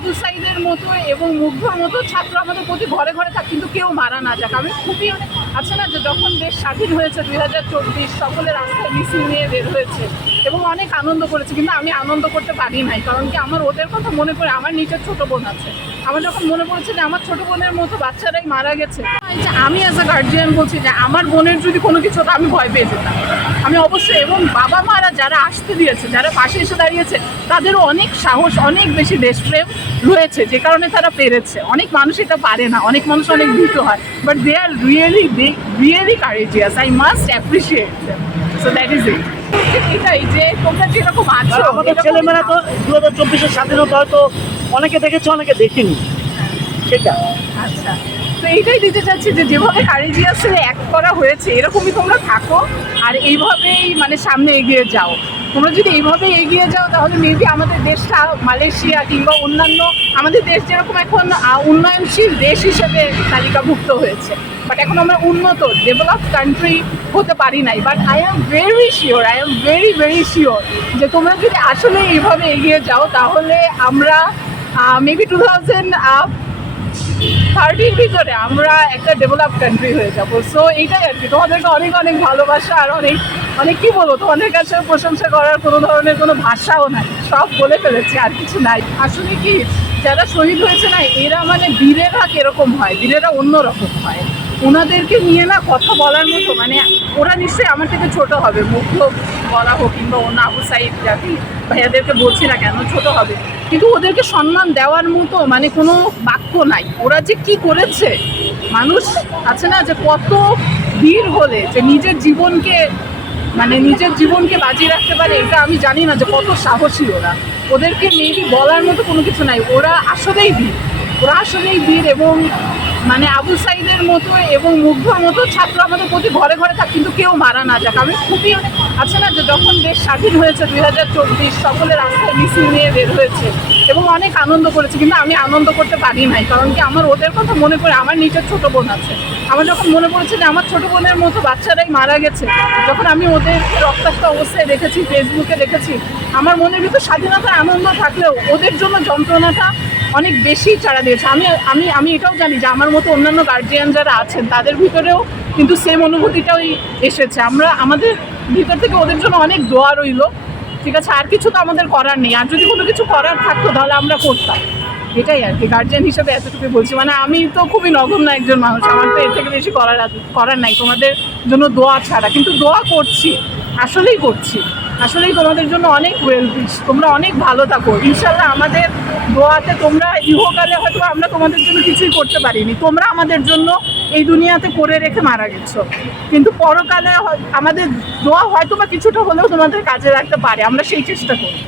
আবু সাইদের মতো এবং মুগ্ধর মতো ছাত্র আমাদের প্রতি ঘরে ঘরে থাক, কিন্তু কেউ মারা না যাক। আমি খুবই আছে না যে যখন দেশ স্বাধীন হয়েছে দুই হাজার চব্বিশ, সকলে রাস্তায় মিছিল নিয়ে বের হয়েছে এবং অনেক আনন্দ করেছে, কিন্তু আমি আনন্দ করতে পারি নাই, কারণ কি আমার ওদের কথা মনে পড়ে, আমার নিজের ছোট বোন আছে। আমার যখন মনে পড়েছে যে আমার ছোট বোনের মতো বাচ্চারাই মারা গেছে আমি অ্যাজ আ গার্জিয়ান বলছি যে আমার বোনের যদি কোনো কিছু হতো আমি ভয় পেয়ে যেতাম। আমি অবশ্যই এবং বাবা মারা যারা আসতে দিয়েছে যারা পাশে এসে দাঁড়িয়েছে তাদেরও অনেক সাহস অনেক বেশি দেশপ্রেম রয়েছে যে কারণে তারা পেরেছে। অনেক মানুষ এটা পারে না অনেক মানুষ অনেক ভীত হয় but they are really they really courageous I must appreciate so that is it এটাই যে তোমরা যেরকম আছো আমাদের ছেলেমেয়েরা তো দু হাজার চব্বিশের স্বাধীনতা হয়তো অনেকে দেখেছে অনেকে দেখেনি। সেটা। আচ্ছা। তো এইটাই দিতে চাচ্ছি যে যেভাবে কারেজিয়াসে অ্যাক্ট করা হয়েছে, এরকমই তোমরা থাকো আর এইভাবেই মানে সামনে এগিয়ে যাও। তোমরা যদি এইভাবে এগিয়ে যাও, তাহলে মেবি আমাদের দেশটা মালয়েশিয়া কিংবা অন্যান্য আমাদের দেশ যেরকম এখন উন্নয়নশীল দেশ হিসেবে তালিকাভুক্ত হয়েছে। বাট এখন আমরা উন্নত ডেভেলপ কান্ট্রি হতে পারি নাই। But I am very sure I am very very sure যে তোমরা যদি আসলে এইভাবে এগিয়ে যাও, তাহলে আমরা মেবি টু থাউজেন্ড থার্টির ভিতরে আমরা একটা ডেভেলপ কান্ট্রি হয়ে যাব। সো এইটাই আর কি। তোমাদেরকে অনেক অনেক ভালোবাসা আর অনেক অনেক কি বলব? তোমাদের কাছে প্রশংসা করার কোনো ধরনের কোনো ভাষাও নাই। সব বলে ফেলেছি, আর কিছু নাই। আসলে কি, যারা শহীদ হয়েছে না, এরা মানে বীরেরা কীরকম হয়? বীরেরা অন্যরকম হয়। ওনাদেরকে নিয়ে না কথা বলার মতো মানে ওরা নিশ্চয়ই আমার থেকে ছোট হবে, মুগ্ধ বলা হোক কিংবা অন্য আবু সাইদ যাকে ভাইয়াদেরকে বলছি না কেন, ছোট হবে। কিন্তু ওদেরকে সম্মান দেওয়ার মতো মানে কোনো বাক্য নাই। ওরা যে কি করেছে, মানুষ আছে না যে কত বীর হলে, যে নিজের জীবনকে মানে নিজের জীবনকে বাজিয়ে রাখতে পারে, এটা আমি জানি না যে কত সাহসী ওরা। ওদেরকে মেবি বলার মতো কোনো কিছু নাই। ওরা আসলেই বীর। ওরা আসলেই বীর এবং মানে আবু সাইদের মতো এবং মুগ্ধর মতো ছাত্র আমাদের প্রতি ঘরে ঘরে থাক, কিন্তু কেউ মারা না যাক। আমি খুবই আছে না যে যখন দেশ স্বাধীন হয়েছে দুই হাজার চব্বিশ, সকলে রাস্তায় মিছিল নিয়ে বের হয়েছে এবং অনেক আনন্দ করেছে, কিন্তু আমি আনন্দ করতে পারি নাই, কারণ কি আমার ওদের কথা মনে করে আমার নিজের ছোট বোন আছে। আমার যখন মনে পড়েছে যে আমার ছোট বোনের মতো বাচ্চারাই মারা গেছে, যখন আমি ওদের রক্তাক্ত অবস্থায় দেখেছি, ফেসবুকে দেখেছি, আমার মনের ভিতর স্বাধীনতার আনন্দ থাকলেও ওদের জন্য যন্ত্রণাটা অনেক বেশি চাড়া দিয়েছে। আমি আমি আমি এটাও জানি যে আমার মতো অন্যান্য গার্জিয়ান যারা আছেন, তাদের ভিতরেও কিন্তু সেম অনুভূতিটাই এসেছে। আমরা, আমাদের ভিতর থেকে ওদের জন্য অনেক দোয়া রইল। ঠিক আছে, আর কিছু তো আমাদের করার নেই। আর যদি কোনো কিছু করার থাকতো, তাহলে আমরা করতাম। এটাই আর কি গার্জিয়ান হিসেবে এতটুকু বলছি। মানে আমি তো খুবই নগণ্য একজন মানুষ। আমার তো এর থেকে বেশি করার করার নাই। তোমাদের জন্য দোয়া ছাড়া। কিন্তু দোয়া করছি, আসলেই করছি। আসলেই তোমাদের জন্য অনেক ওয়েল তোমরা অনেক ভালো থাকো। ইনশাল্লাহ আমাদের দোয়াতে তোমরা ইহকালে হয়তো আমরা তোমাদের জন্য কিছুই করতে পারিনি। তোমরা আমাদের জন্য এই দুনিয়াতে করে রেখে মারা গেছো। কিন্তু পরকালে আমাদের দোয়া হয়তো বা কিছুটা হলেও তোমাদের কাজে রাখতে পারে। আমরা সেই চেষ্টা করি।